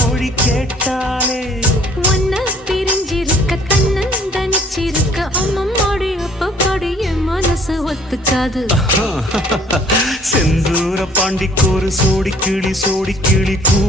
மொழி கேட்டாலே ஒன்ன பிரிஞ்சிருக்க தன்னந்தனிச்சிருக்க அம்மம்மாடி அப்பப்பாடி என் மனசு ஒத்துக்காது. செந்தூர பாண்டிக்கு ஒரு சோடி கிளி கூ